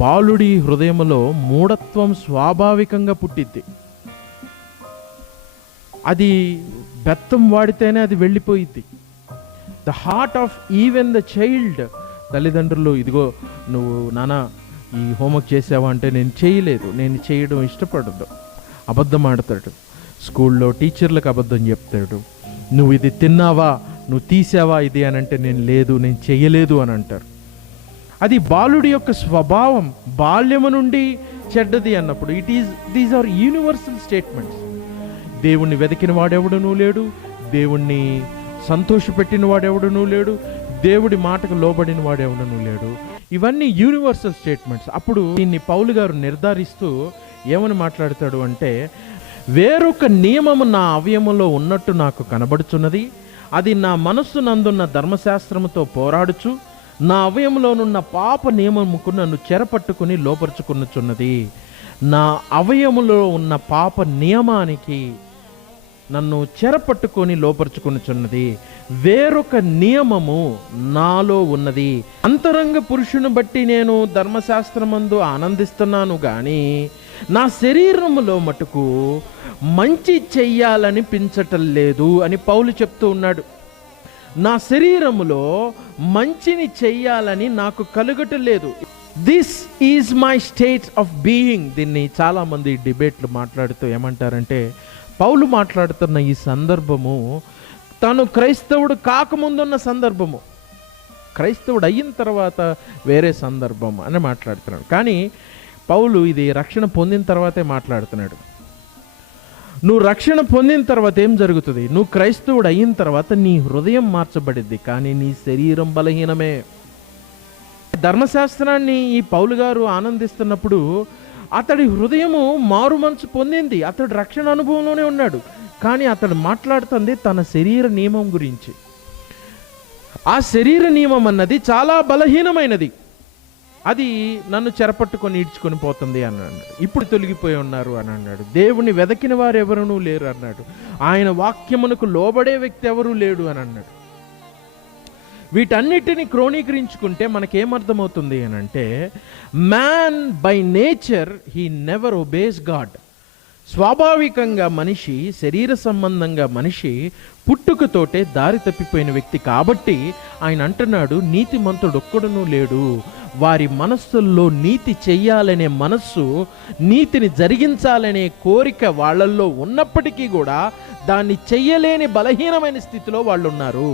బాలుడి హృదయములో మూఢత్వం స్వాభావికంగా పుట్టిద్ది. అది బెత్తం వాడితేనే అది వెళ్ళిపోయిద్ది. The heart of even the child. తల్లిదండ్రులు, ఇదిగో నువ్వు నాన్న ఈ హోంవర్క్ చేసావా అంటే నేను చేయలేదు, నేను చేయడం ఇష్టపడదు, అబద్ధం ఆడతాడు. స్కూల్లో టీచర్లకు అబద్ధం చెప్తాడు. నువ్వు ఇది తిన్నావా, నువ్వు తీసావా ఇది అని అంటే నేను లేదు, నేను చేయలేదు అని అంటారు. అది బాలుడి యొక్క స్వభావం, బాల్యము నుండి చెడ్డది అన్నప్పుడు దీస్ ఆర్ యూనివర్సల్ స్టేట్మెంట్స్. దేవుణ్ణి వెతికిన వాడెవడనూ లేడు, దేవుణ్ణి సంతోషపెట్టిన వాడెవడనూ లేడు, దేవుడి మాటకు లోబడిన వాడెవడనూ లేడు. ఇవన్నీ యూనివర్సల్ స్టేట్మెంట్స్. అప్పుడు దీన్ని పౌలు గారు నిర్ధారిస్తూ ఏమని మాట్లాడతాడు అంటే, వేరొక నియమము నా అవయములో ఉన్నట్టు నాకు కనబడుచున్నది, అది నా మనస్సు నందున్న ధర్మశాస్త్రముతో పోరాడుచు నా అవయములోనున్న పాప నియమముకు నన్ను చెరపట్టుకుని లోపరుచుకున్నచున్నది. నా అవయములో ఉన్న పాప నియమానికి నన్ను చెరపట్టుకొని లోపరుచుకున్నచున్నది. వేరొక నియమము నాలో ఉన్నది. అంతరంగ పురుషుని బట్టి నేను ధర్మశాస్త్రమందు ఆనందిస్తున్నాను కానీ నా శరీరములో మటుకు మంచి చెయ్యాలనిపించటం లేదు అని పౌలు చెప్తూ ఉన్నాడు. నా శరీరములో మంచిని చెయ్యాలని నాకు కలుగటం లేదు. This is my state of being. దీన్ని చాలామంది డిబేట్లు మాట్లాడుతూ ఏమంటారంటే, పౌలు మాట్లాడుతున్న ఈ సందర్భము తను క్రైస్తవుడు కాకముందున్న సందర్భము, క్రైస్తవుడు అయిన తర్వాత వేరే సందర్భం అని మాట్లాడుతున్నాడు. కానీ పౌలు ఇది రక్షణ పొందిన తర్వాతే మాట్లాడుతున్నాడు. నువ్వు రక్షణ పొందిన తర్వాత ఏం జరుగుతుంది? నువ్వు క్రైస్తవుడు అయిన తర్వాత నీ హృదయం మార్చబడిద్ది, కానీ నీ శరీరం బలహీనమే. ధర్మశాస్త్రాన్ని ఈ పౌలు గారు ఆనందిస్తున్నప్పుడు అతడి హృదయము మారు మనసు పొందింది, అతడు రక్షణ అనుభవంలోనే ఉన్నాడు. కానీ అతడు మాట్లాడుతుంది తన శరీర నియమం గురించి. ఆ శరీర నియమం అన్నది చాలా బలహీనమైనది, అది నన్ను చెరపట్టుకొని ఈడ్చుకొని పోతుంది అని అన్నాడు. ఇప్పుడు తొలగిపోయి ఉన్నారు అని అన్నాడు. దేవుని వెదకిన వారు ఎవరునూ లేరు అన్నాడు. ఆయన వాక్యమునకు లోబడే వ్యక్తి ఎవరూ లేడు అని అన్నాడు. వీటన్నిటిని క్రోణీకరించుకుంటే మనకేమర్థమవుతుంది అని అంటే, man by nature he never obeys God. స్వాభావికంగా మనిషి, శరీర సంబంధంగా మనిషి పుట్టుకతోటే దారి తప్పిపోయిన వ్యక్తి. కాబట్టి ఆయన అంటున్నాడు, నీతిమంతుడు ఒక్కడునూ లేడు. వారి మనస్సుల్లో నీతి చెయ్యాలనే మనస్సు, నీతిని జరిగించాలనే కోరిక వాళ్ళల్లో ఉన్నప్పటికీ కూడా దాన్ని చెయ్యలేని బలహీనమైన స్థితిలో వాళ్ళు ఉన్నారు.